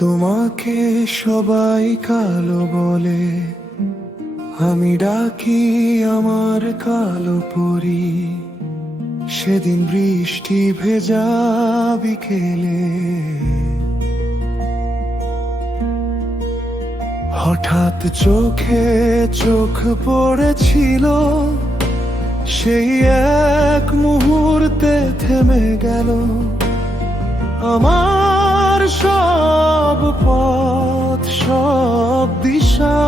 তোমাকে সবাই কালো বলে, আমি ডাকি আমার কালো পরি। সেদিন বৃষ্টি ভেজা বিকেলে হঠাৎ চোখে চোখ পড়েছিল, সেই এক মুহূর্তে থেমে গেল আমার সব পথ, সব দিশা।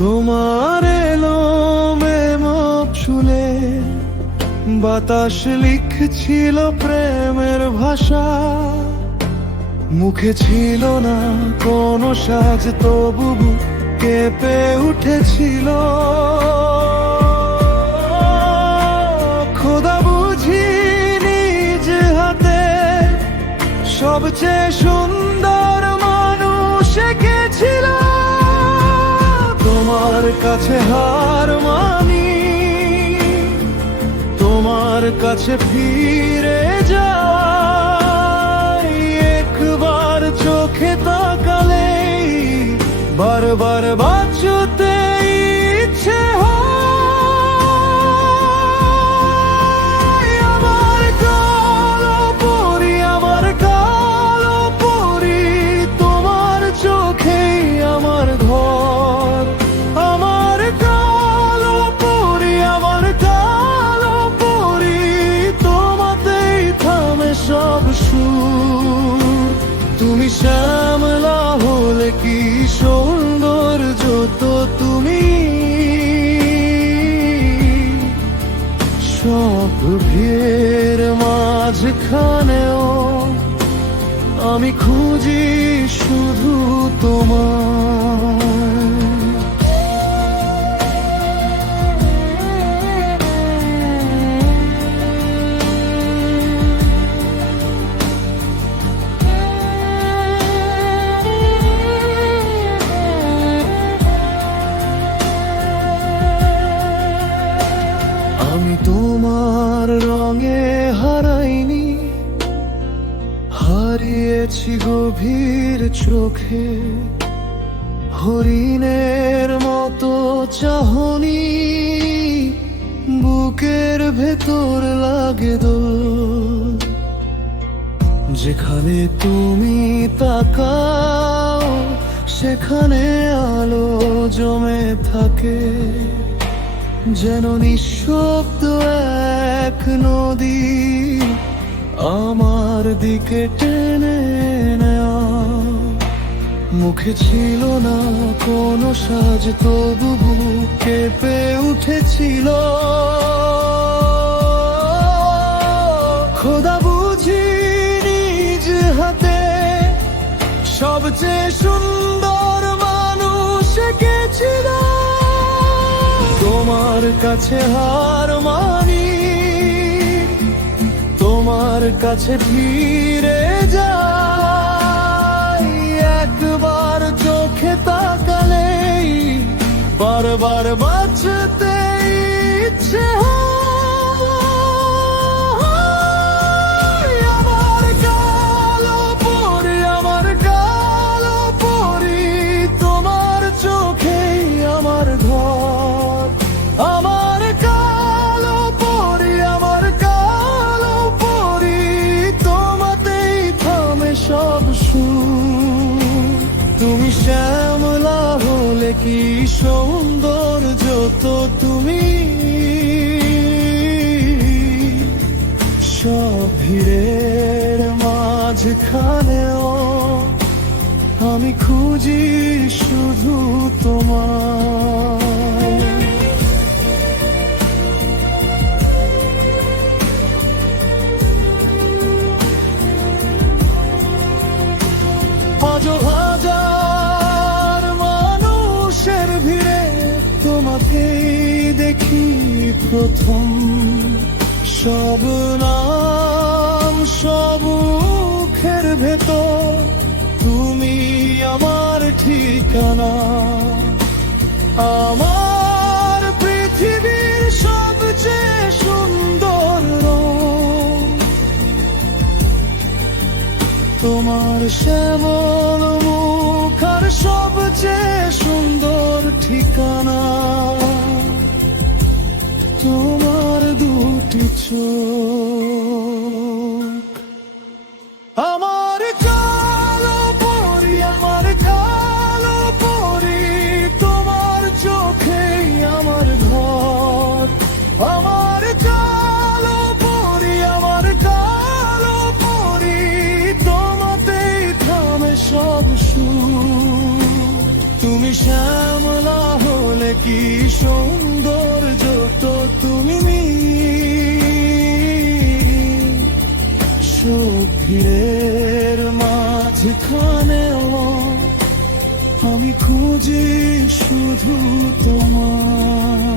তোমার এলোমেলো চুলে বাতাস লিখছিল প্রেমের ভাষা। মুখে ছিল না কোনো সাজ, তবু কেঁপে উঠেছিল। খোদা বুঝি নিজ হাতে সবচেয়ে সুন্দর মানুষ এঁকেছিল। তোমার কাছে হার মানি, তোমার কাছে ফিরে যাই। একবার চোখে তাকালেই বারবার বাঁচতে ইচ্ছে হয়। আমার কালো পরি, আমার কালো পরি, তোমার চোখেই আমার ঘর। আমার কালো পরি, আমার কালো পরি, তোমাতেই থামে সব সুর। তুমি শ্যামলা হলে কি সৌন্দর্য তো তুমি, সব ভিড়ের মাঝখানেও আমি খুঁজি শুধু তোমায়। আমি তোমার রঙে হারাইনি, হারিয়েছি গভীর চোখে। হরিণের মতো চাহনি বুকের ভেতর লাগে দোল। যেখানে তুমি তাকাও সেখানে আলো জমে থাকে, যেন নিঃশব্দ এক নদী আমার দিকে টেনে নেয়া। মুখে ছিল না কোনো সাজ, তবু কেঁপে উঠেছিল। খোদা বুঝি নিজ হাতে সবচেয়ে সুন্দর মানুষ এঁকেছিল। তোমার কাছে হার মানি, তোমার কাছে ফিরে যাই। একবার চোখে তাকালেই বারবার বাঁচতে ইচ্ছে হয়। আমার কালো পরি, আমার কালো পরি, তোমার চোখেই আমার ঘর। আমার কালো পরি, আমার কালো পরি, তোমাতেই থামে সব সুর। তুমি শ্যামলা হলে কি সৌন্দর্য তো তুমি, সব ভিড়ের মাঝখানেও আমি খুঁজি শুধু তোমায়। হাজার হাজার মানুষের ভিড়ে তোমাকেই দেখি প্রথম। সব নাম, সব মুখের ভেতর তুমি আমার ঠিকানা। আমার পৃথিবীর সবচেয়ে সুন্দর রং শ্যামল মুখ আর সবচেয়ে সুন্দর ঠিকানা তোমার দুটি চোখ। আমার কালো পরি, আমার কালো পরি, তোমার চোখেই আমার ঘর। আমার কালো পরি, আমার কালো পরি, তোমাতেই থামে সব সুর। তুমি শ্যামলা হলে কি সৌন্দর্য তো তুমি ভিড়ের মাঝখানেও আমি খুঁজি শুধু তোমার।